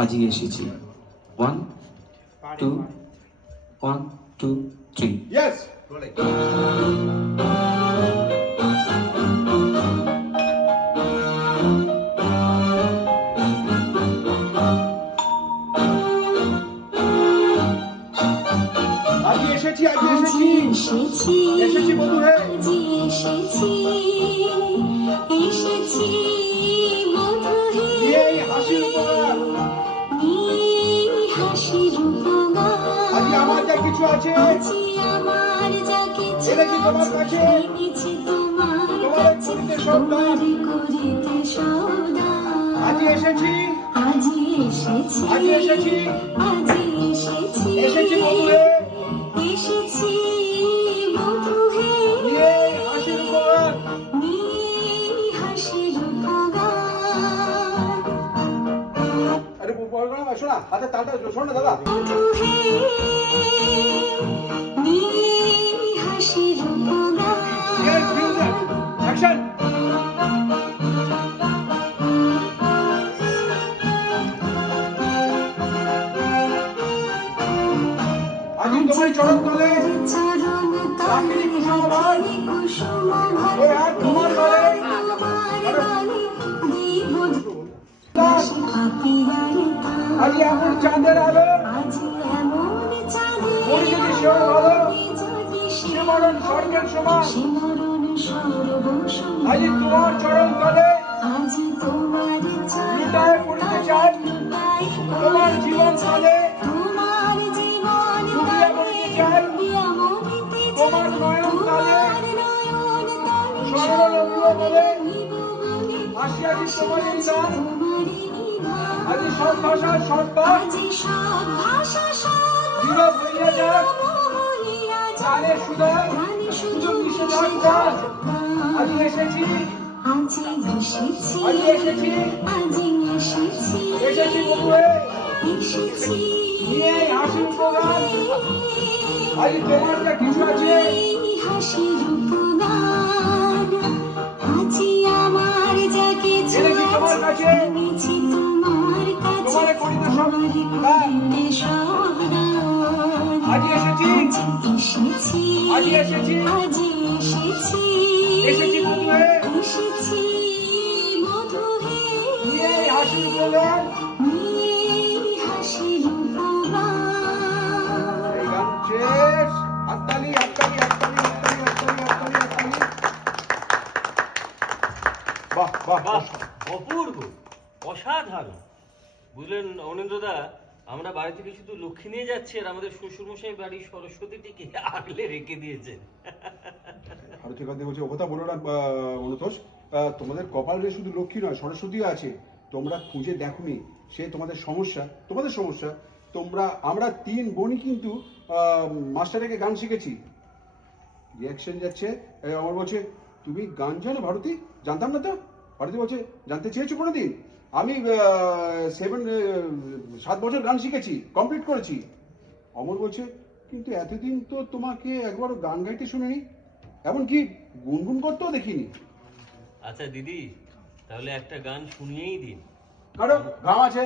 আজই এসেছি। 1 2 1 2 3 ইয়েস আজই এসেছি এসেছি বন্ধুরে এই হাসির উপহার আজই আমার যা কিছু আছে এনেছি তোমার কাছে তোমার করিতে সন্তান আজই এসেছি এসেছি বন্ধুরে এই হাসির উপহার আরে বল না শোনা হাতে তালটা শোন না দাদা Yes, music. Action. আজই তোমার চরণ তলে রাখিনি কুসুমভার ওই হাত তোমার তলে আজই এমন চাঁদের আলো মরি যদি সেও ভালো সে মরণ স্বর্গের সমান আজই তোমার চরণ তলে লুটায় পড়তে চাই তোমার জীবন তলে ডুবিয়া পড়তে চাই তোমার নয়ন তলে স্মরণ রবিব বলে আসিয়াছি তোমার এই দান আজই সব ভাষার সৎপাঠ নীরব হইয়া যাক গানে সুধা শুধু নিষেধান গান আজই এসেছি বন্ধুরে নিয়ে এই হাসির উপগান আজই তোমার যা কিছু আছে এনেছি তোমার কাছে তোমার করিতে সব আজই এসেছি বন্ধুরে নিয়ে এই হাসির উপগান এই গান শেষ হাততালি বাহ বাহ বাহ, অপূর্ব, অসাধারণ। বুঝলেন অনিন্দ্রদা, আমরা বাড়ি থেকে শুধু লক্ষ্মী নিয়ে যাচ্ছি আর আমাদের শ্বশুরমশাই বাড়ির সরস্বতীটিকে আগলে রেখে দিয়েছেন। ভারতীয় গান্ধী বলছে ও কথা বলো না অনুতোষ তোমাদের কপালে শুধু লক্ষ্মী নয় সরস্বতী আছে তোমরা খুঁজে দেখোনি সে তোমাদের সমস্যা আমরা 3 বোনই কিন্তু মাস্টার থেকে গান শিখেছি রিয়াকশন যাচ্ছে আমার বলছে তুমি গান জানো ভারতী জানতাম না তো ভারতী বলছে জানতে চেয়েছো কোনোদিন আমি 7 বছর গান শিখেছি কমপ্লিট করেছি অমর বলছে কিন্তু এতদিন তো তোমাকে একবারও গান গাইতে শুনিনি এমনকি গুনগুন করতেও দেখিনি আচ্ছা দিদি, তাহলে একটা গান শুনিয়েই দিন। কারণ গাম আছে